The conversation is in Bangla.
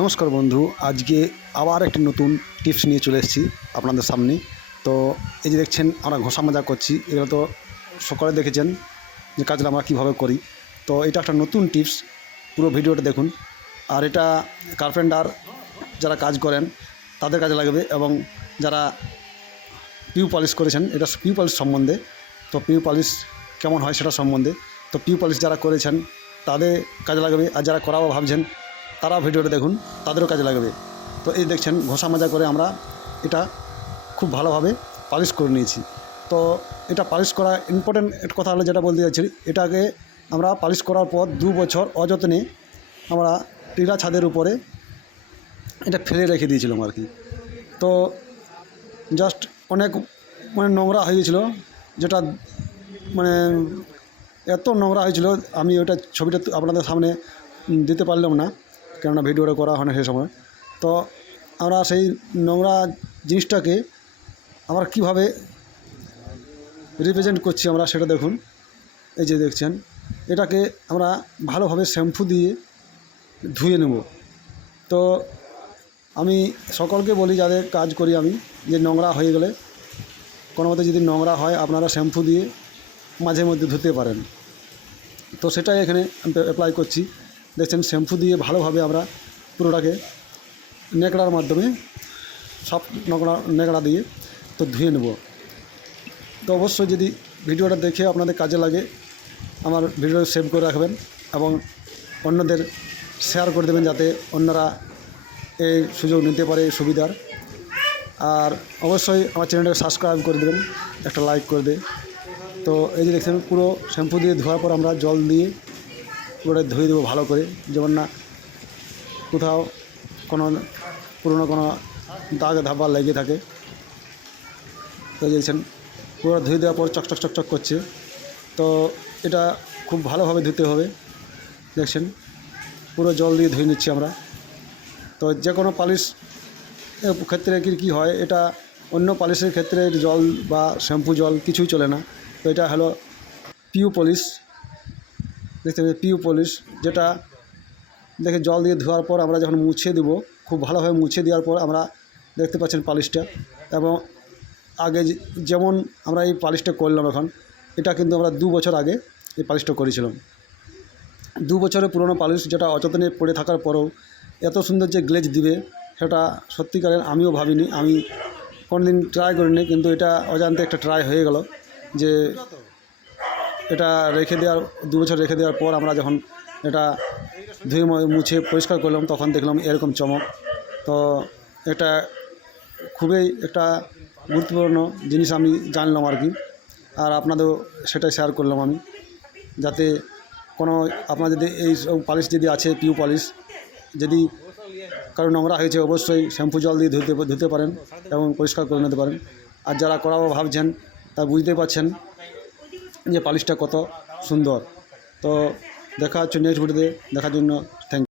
নমস্কার বন্ধু, আজকে আবার একটি নতুন টিপস নিয়ে চলে এসেছি আপনাদের সামনে। তো এই যে দেখছেন আমরা ঘষা মাজা করছি, এগুলো তো সকলে দেখেছেন যে কাজটা আমরা কীভাবে করি। তো এটা একটা নতুন টিপস, পুরো ভিডিওটা দেখুন। আর এটা কার্পেন্টার যারা কাজ করেন তাদের কাজে লাগবে, এবং যারা পিউ পলিশ করেছেন, এটা পিউ পলিশ সম্বন্ধে। তো পিউ পলিশ কেমন হয় সেটা সম্বন্ধে। তো পিউ পলিশ যারা করেছেন তাদের কাজে লাগবে, আর যারা করাবো ভাবছেন তারা ভিডিওটা দেখুন, তাদেরও কাজে লাগবে। তো এই দেখছেন ঘষা মাজা করে আমরা এটা খুব ভালোভাবে পালিশ করে নিয়েছি। তো এটা পালিশ করা ইম্পর্টেন্ট কথা হলো, যেটা বলতে চাইছি, এটাকে আমরা পালিশ করার পর 2 বছর অযত্নে আমরা টিলা ছাদের উপরে এটা ফেলে রেখে দিয়েছিলাম আর কি। তো জাস্ট অনেক নোংরা হয়ে গেছিলো, যেটা মানে এত নোংরা হয়েছিল, আমি ওটা ছবিটা আপনাদের সামনে দিতে পারলাম না, কেননা ভিডিওটা করা হয় না সেই সময়। তো আমরা সেই নোংরা জিনিসটাকে আমরা কীভাবে রিপ্রেজেন্ট করছি আমরা সেটা দেখুন। এই যে দেখছেন, এটাকে আমরা ভালোভাবে শ্যাম্পু দিয়ে ধুয়ে নেব। তো আমি সকলকে বলি, যাদের কাজ করি আমি, যে নোংরা হয়ে গেলে কোনো মতে যদি নোংরা হয় আপনারা শ্যাম্পু দিয়ে মাঝে মধ্যে ধুতে পারেন। তো সেটাই এখানে অ্যাপ্লাই করছি। দেখছেন শ্যাম্পু দিয়ে ভালোভাবে আমরা পুরোটাকে নেকড়ার মাধ্যমে সব নেকড়া দিয়ে তো ধুয়ে নেব। তো অবশ্যই যদি ভিডিওটা দেখে আপনাদের কাজে লাগে, আমার ভিডিও সেভ করে রাখবেন এবং অন্যদের শেয়ার করে দেবেন, যাতে অন্যরা এই সুযোগ নিতে পারে, এই সুবিধার। আর অবশ্যই আমার চ্যানেলটাকে সাবস্ক্রাইব করে দেবেন, একটা লাইক করে দেয়। তো এই যে দেখছেন পুরো শ্যাম্পু দিয়ে ধোয়ার পর আমরা জল দিয়ে পুরোটা ধুয়ে দেবো ভালো করে, যেমন না কোথাও কোনো পুরনো কোনো দাগ ধাব্বা লেগে থাকে। তো দেখছেন পুরো ধুয়ে দেওয়ার পর চকচক চকচক করছে। তো এটা খুব ভালোভাবে ধুতে হবে। দেখছেন পুরো জল দিয়ে ধুয়ে নিচ্ছি আমরা। তো যে কোনো পালিশ ক্ষেত্রে কী হয়, এটা অন্য পালিশের ক্ষেত্রে জল বা শ্যাম্পু জল কিছুই চলে না। তো এটা হলো পিউ পলিশ। দেখতে পিউ পলিশ, যেটা দেখে জল দিয়ে ধোয়ার পর আমরা যখন মুছে দেব, খুব ভালোভাবে মুছে দেওয়ার পর আমরা দেখতে পাচ্ছেন পালিশটা। এবং আগে যেমন আমরা এই পালিশটা করলাম, এখন এটা কিন্তু আমরা 2 বছর আগে এই পালিশটা করেছিলাম। 2 বছরের পুরনো পালিশ, যেটা অযত্নে পড়ে থাকার পরেও এত সুন্দর যে গ্লেজ দিবে, সেটা সত্যিকারের আমিও ভাবিনি, আমি কোনোদিন ট্রাই করিনি। কিন্তু এটা অজান্তে একটা ট্রাই হয়ে গেল, যে এটা রেখে দেওয়ার 2 বছর রেখে দেওয়ার পর আমরা যখন এটা ধুয়ে মুছে পরিষ্কার করলাম, তখন দেখলাম এরকম চমক। তো এটা খুবই একটা গুরুত্বপূর্ণ জিনিস আমি জানলাম আর কি। আর আপনাদেরও সেটাই শেয়ার করলাম আমি, যাতে কোনো আপনার যদি এই সব পালিশ যদি আছে, পিউ পালিশ, যদি কারো নোংরা হয়েছে, অবশ্যই শ্যাম্পু জল দিয়ে ধুতে পারেন এবং পরিষ্কার করে নিতে পারেন। আর যারা করাবো ভাবছেন, তা বুঝতে পারছেন যে পালিশটা কত সুন্দর। তো দেখা হচ্ছে নেক্সট ভিডিওতে, দেখার জন্য